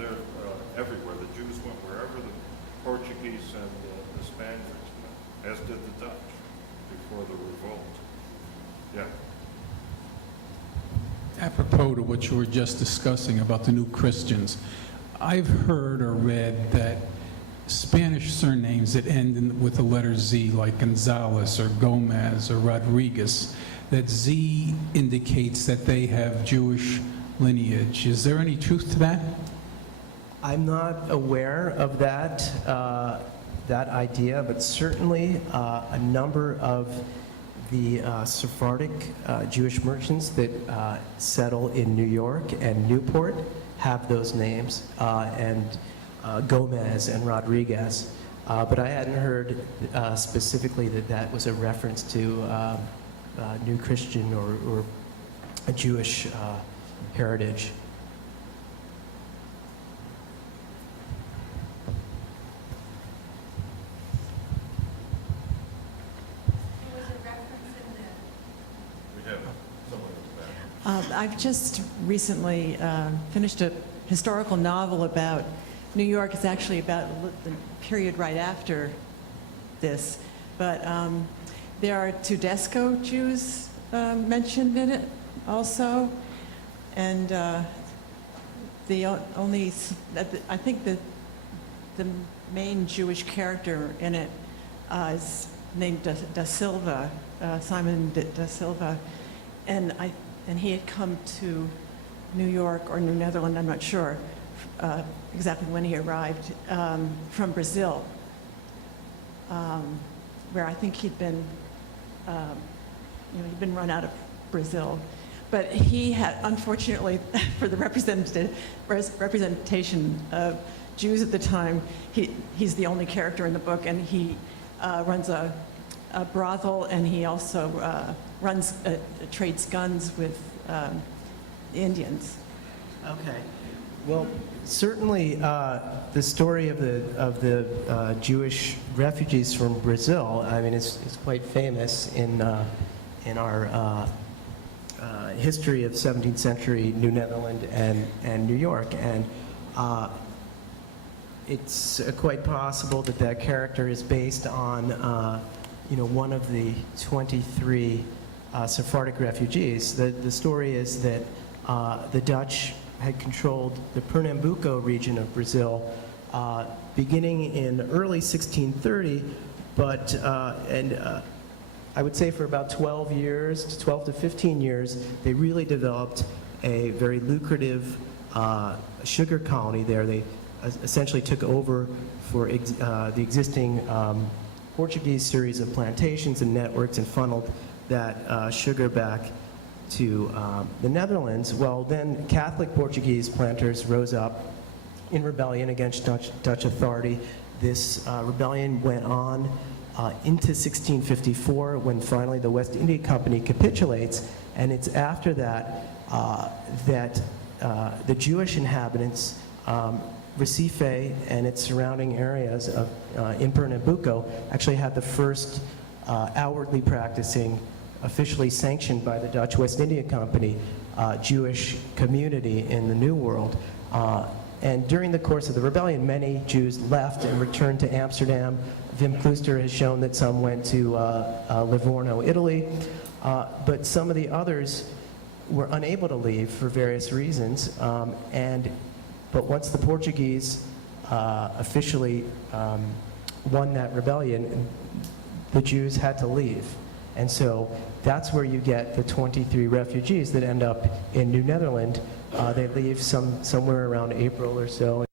there everywhere. The Jews went wherever the Portuguese and the Spaniards went, as did the Dutch before the revolt. Yeah. Apropos to what you were just discussing about the New Christians, I've heard or read that Spanish surnames that end with the letter Z, like Gonzalez or Gomez or Rodriguez, that Z indicates that they have Jewish lineage. Is there any truth to that? I'm not aware of that, that idea, but certainly a number of the Sephardic Jewish merchants that settle in New York and Newport have those names, and Gomez and Rodriguez. But I hadn't heard specifically that that was a reference to New Christian or a Jewish heritage. I've just recently finished a historical novel about New York. It's actually about the period right after this, but there are Tedesco Jews mentioned in it also, and the only, I think the main Jewish character in it is named Da Silva, Simon Da Silva, and he had come to New York or New Netherland, I'm not sure exactly when he arrived, from Brazil, where I think he'd been, he'd been run out of Brazil. But he had, unfortunately, for the representation of Jews at the time, he's the only character in the book, and he runs a brothel, and he also trades guns with Indians. Okay. Well, certainly the story of the Jewish refugees from Brazil, I mean, it's quite famous in our history of 17th century New Netherland and New York, and it's quite possible that that character is based on one of the 23 Sephardic refugees. The story is that the Dutch had controlled the Pernambuco region of Brazil beginning in early 1630, but I would say for about 12 years, 12 to 15 years, they really developed a very lucrative sugar colony there. They essentially took over for the existing Portuguese series of plantations and networks and funneled that sugar back to the Netherlands. Well, then Catholic Portuguese planters rose up in rebellion against Dutch authority. This rebellion went on into 1654, when finally the West India Company capitulates, and it's after that that the Jewish inhabitants, Recife and its surrounding areas of in Pernambuco, actually had the first outwardly practicing, officially sanctioned by the Dutch West India Company, Jewish community in the New World. And during the course of the rebellion, many Jews left and returned to Amsterdam. Wim Klooster has shown that some went to Livorno, Italy, but some of the others were unable to leave for various reasons. But once the Portuguese officially won that rebellion, the Jews had to leave. And so that's where you get the 23 refugees that end up in New Netherland. They leave somewhere around April or so.